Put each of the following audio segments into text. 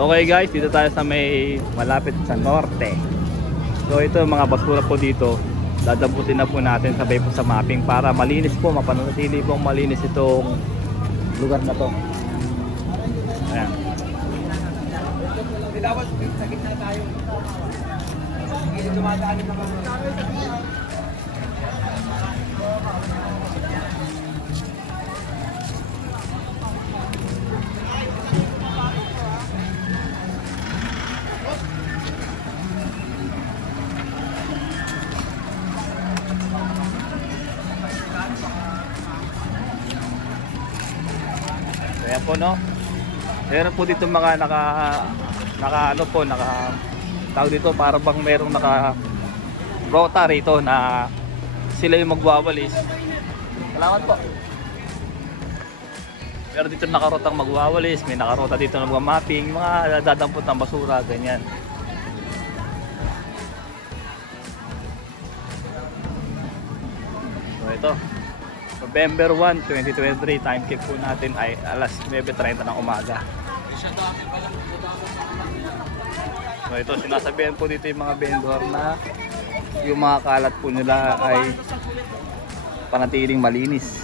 Okay guys, dito tayo sa may malapit sa norte. So ito mga basura po dito, dadamputin na po natin sabay po sa mapping para malinis po, mapanatili pong malinis itong lugar na to. Ayan. Dapat sa gitna tayo. Hindi dumadaan na ba? Ayan po no. Meron po dito mga naka tawag dito para bang merong naka rota rito na sila yung magwawalis. Salamat po. Pero dito nakarotang magwawalis, may nakarota dito ng mga mapping, mga dadampot ng basura, ganyan. So ito, November 1, 2023, time check po natin ay alas 9:30 ng umaga. So ito, sinasabihan po dito yung mga vendor na yung mga kalat po nila ay panatiling malinis.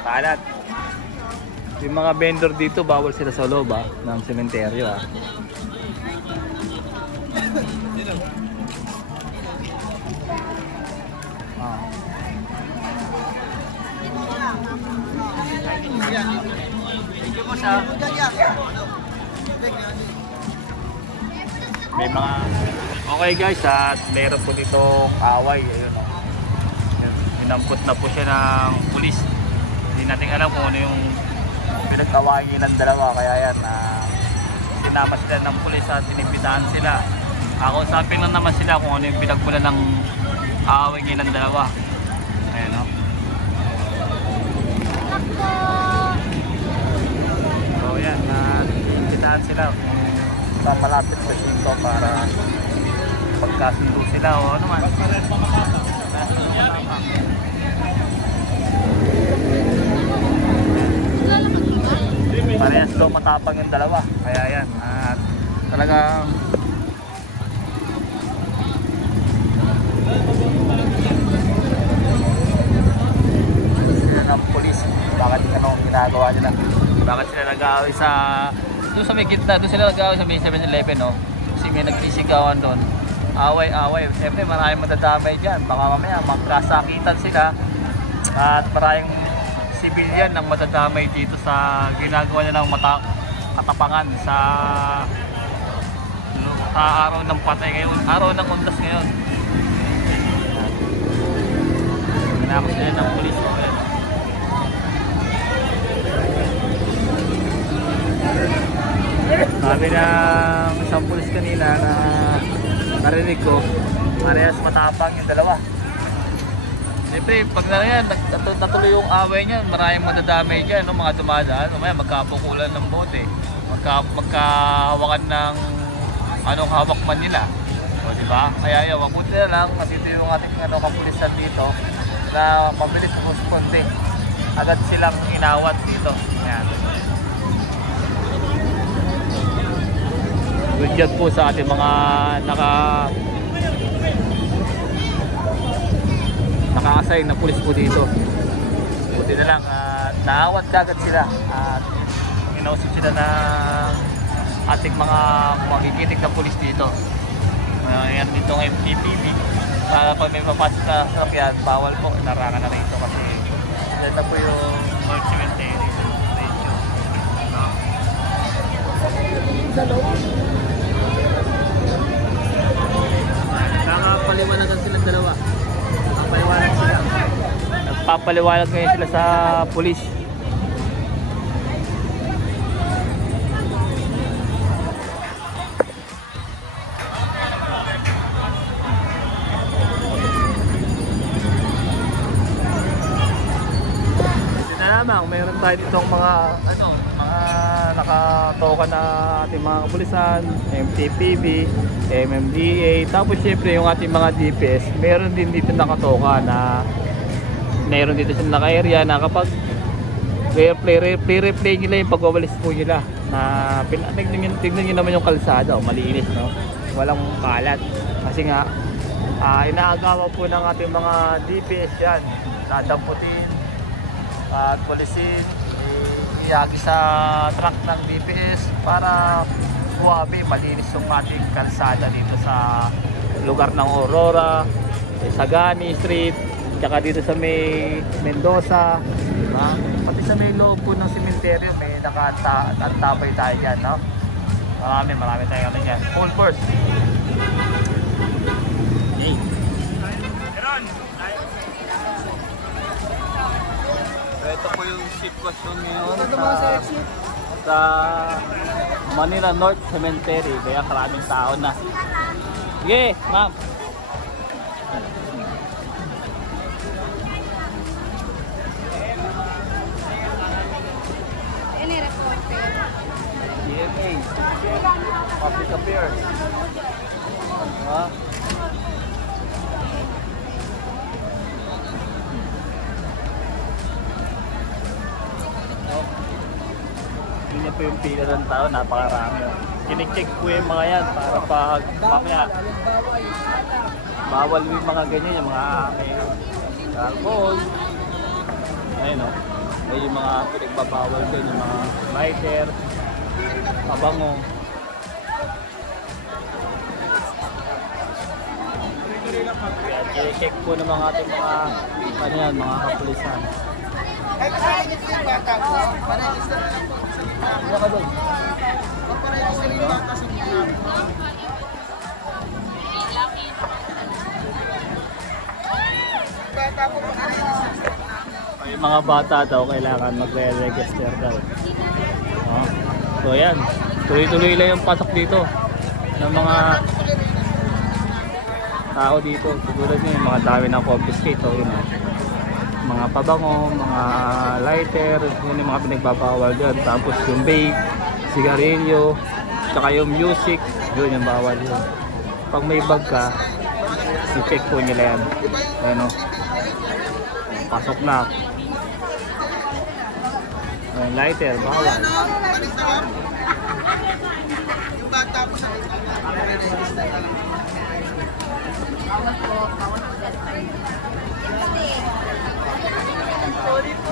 Kalat. Yung mga vendor dito, bawal sila sa loob ng sementeryo . May mga okay guys, at meron po dito away. Ayun, inampot na po siya ng pulis. Hindi natin alam kung ano yung pinag-awayan ng dalawa, kaya yan sinama sila ng pulis at sinipitaan sila. Ako usapin lang naman sila kung ano yung pinagmula ng away ng dalawa. Ayan o. So yan, sinipitaan sila papalapit sa dito para pagkasundo sila o ano man. Parehas daw matapang yung dalawa, kaya yan at talagang sila ng polis. Bakit anong ginagawa nila? Bakit sila nag-aaway doon sa may gitna, doon sila nag-aaway sa may 7-Eleven, no? Kasi may nagsisigawan doon. Away-away. Siyempre maraming madadamay dyan. Baka mamaya magkasakitan sila at maraming civilian ang madadamay dito sa ginagawa nilang katapangan sa araw ng patay ngayon. Araw ng undas ngayon. Ginagawa sila ng pulis. Sabi ng isang pulis kanina na narinig ko, parehas matapang yung dalawa. Siyempre, pag natuloy yung away niyan, maraming madadamay dyan, no? Mga dumadaan, mamaya magkapukulan ng bote, magkahawakan ng anong hawak man nila. O, diba? Kaya wag buti na lang, dito yung ating kapulisan dito na mabilis responde. Agad silang inawat dito. Ayan. Good job po sa ating mga naka-assign na pulis po dito. Buti na lang, naawat kagad sila at inausap sila ng ating mga magigiting na pulis dito. Yan ditong MTPB. Para pag may papasok na sasakyan, bawal po, narangan na rito kasi dito po yung North Cemetery. Nakapaliwanagan silang dalawa. Nakapaliwanag sila. Nagpapaliwanag ngayon sila sa pulis. Hindi na lamang, mayroon tayo ditong mga nakatoka na ating mga kapulisan, MTPB, MMDA, tapos syempre yung ating mga DPS, meron din dito nakatoka na meron dito sa naka-area na kapag replay nila yung pagwawalis po nila. na tignan nyo naman yung kalsada, oh, malinis, no? Walang kalat kasi nga inaagawan po ng ating mga DPS yan, dadamputin at pulisin, iyagi sa truck ng DPS para suwabe, malinis yung ating kalsada dito sa lugar ng Aurora, Sagani Street, tsaka dito sa may Mendoza, diba? Pati sa may loob po ng sementeryo may nakatabay tayo dyan, no? Marami tayong ano dyan, full course. Okay. So ito po yung sitwasyon ngayon sa Manila North Cemetery, kaya karaming tao na. Sige, ma'am. GMA, Public Affairs. Diba? Hindi po yung pila ng tao, napakarami. Kinicheck po yung mga yan para pag mamaya bawal yung mga ganyan, yung mga may alcohol. Ayun o, may yung mga pinagbabawal din, yung mga lighter, mabango. Kaya check po ng mga ating mga kapulisan. Ano ka doon? Yung mga bata daw kailangan magre-register daw. So yan, tuloy-tuloy lang yung pasok dito ng mga tao dito. Tulad nyo yung mga dami ng confiscate, yun, mga pabango, mga lighter, yun yung mga pinagbabawal dyan. Tapos yung vape, sigarilyo, tsaka yung music, yun yung bawal yun. Pag may bag ka, i-check po nila yan. Ayan, pasok na. Ayan, lighter, bawal. Yung bata po sa sorry po.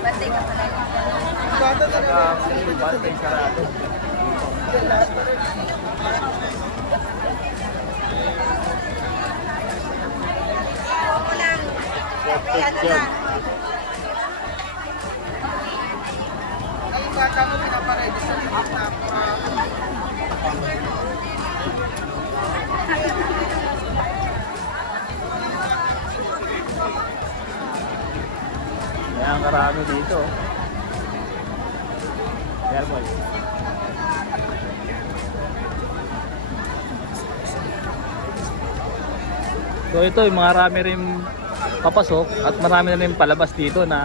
Bantay ka pala. Bata talaga. Bantay sarado. Ang bata mo pinaparedy sa likod na Kaya ang karami dito. Kaya boy. So ito yung marami rin papasok at marami na rin palabas dito na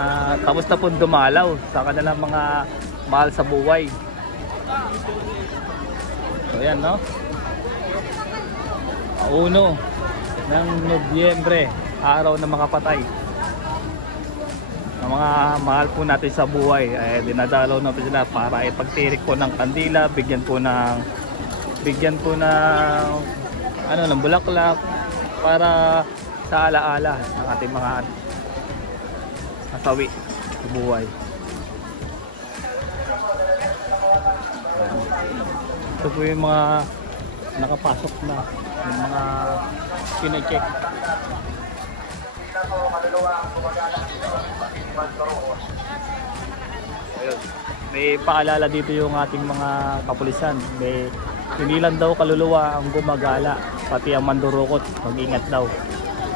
tapos na po dumalaw sa kanilang mga mahal sa buhay. So yan, no? 1 ng Nobyembre, araw ng mga patay. Ang mga mahal po natin sa buhay ay dinadalaw na po sila para ipagtirik po ng kandila, bigyan po ng ano, ng bulaklak para sa alaala ng ating mga nasawi sa buhay. Ito po yung mga nakapasok na, yung mga kine-check. Ayun. May paalala dito yung ating mga kapulisan. Hindi lang daw kaluluwa ang gumagala, pati ang mandurukot. Mag-ingat daw.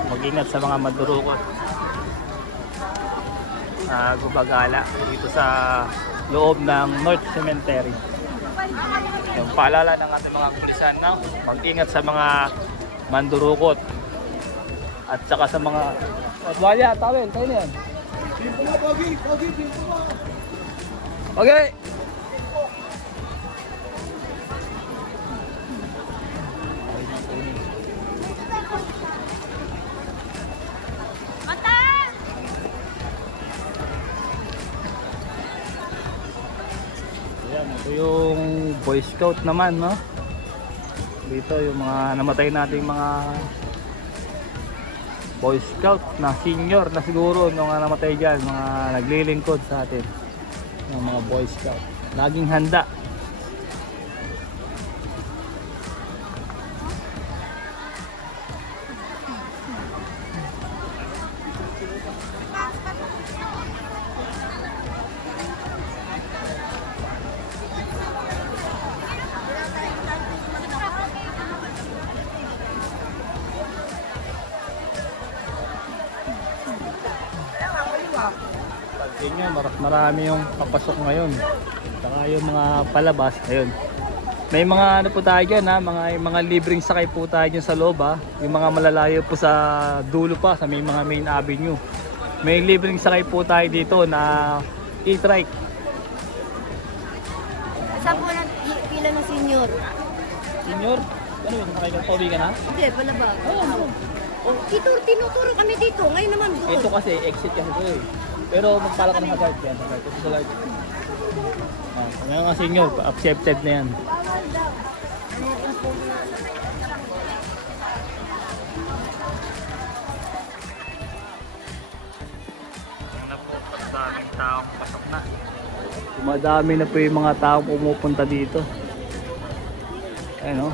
Mag-ingat sa mga mandurukot. Gumagala dito sa loob ng North Cemetery. Yung paalala ng ating mga kapulisan na mag-ingat sa mga mandurukot. At saka sa mga Walya, tawin, tayo na yan. Okay. Ito yung Boy Scout naman, no? Dito yung mga namatay nating mga Boy Scout na senior na siguro nung namatay dyan, mga naglilingkod sa atin, yung mga Boy Scout laging handa. Yun, marami yung papasok ngayon. Saka yung mga palabas, ayun. May mga ano po tayo dyan, ha? Mga libreng sakay po tayo dyan sa loob, ha? Yung mga malalayo po sa dulo pa, sa may mga main avenue. May libreng sakay po tayo dito na e-trike. Saan po na pila ng senior? Senior? Ano yun? Nakikipauwi ka na? Hindi, pala ba? Oh, tinuturo kami dito. Ngayon naman doon. Ito kasi, exit kasi ito eh. Pero magpala ka ng hazard yan. Ito sa guard. Ngayon nga senior, accepted na yan. Ano po, ang daming taong pasok na. Dumadami na po yung mga taong pumupunta dito. Ayun o.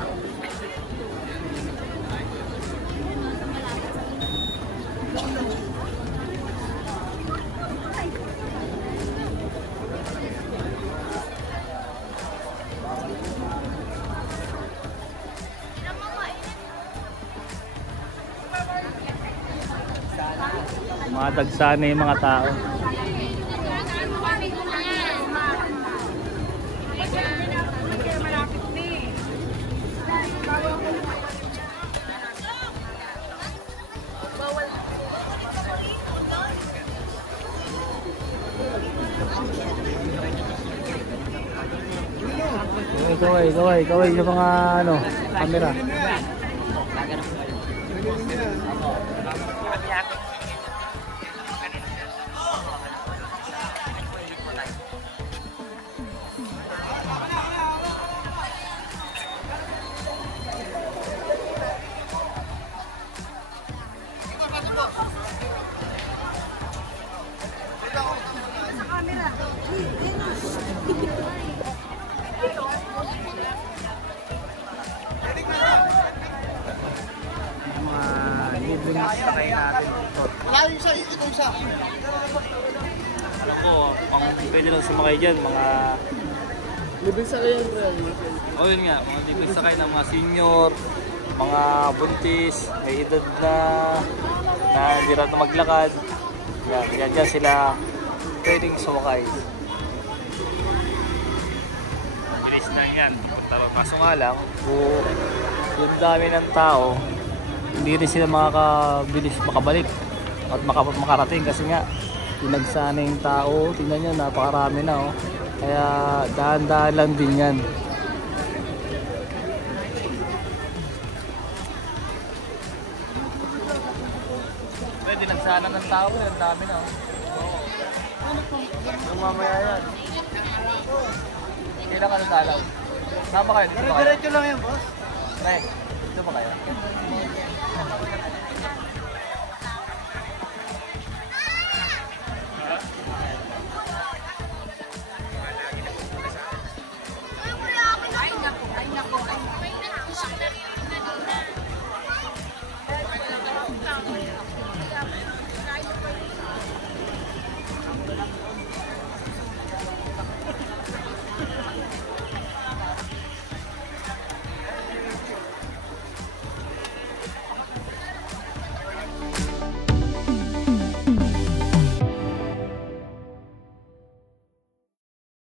Madagsa na yung mga tao. Kaway yung mga ano, camera. Sakay natin dito. Wala yung isa, ito isa. Alam ko, ang pwede lang sumakay dyan, mga... Libre sa kayo. O yun nga, mga libre sakay ng mga senior, mga buntis, may edad na hindi rin na maglakad. Yan dyan sila pwedeng sumakay. Bilis na yan. Kaso nga lang, yung dami ng tao, hindi rin sila makakabilis makabalik at makarating kasi nga pinagsana yung tao. Tingnan nyo, napakarami na oh. Kaya dahan-dahan lang din yan. Pwede nagsana ng tao, ang dami na oh. Yung mamaya yan. Kailan ka nasalaw? Sama kayo, dito ba kayo? Diretso lang yan, boss. Nay, dito ba kayo?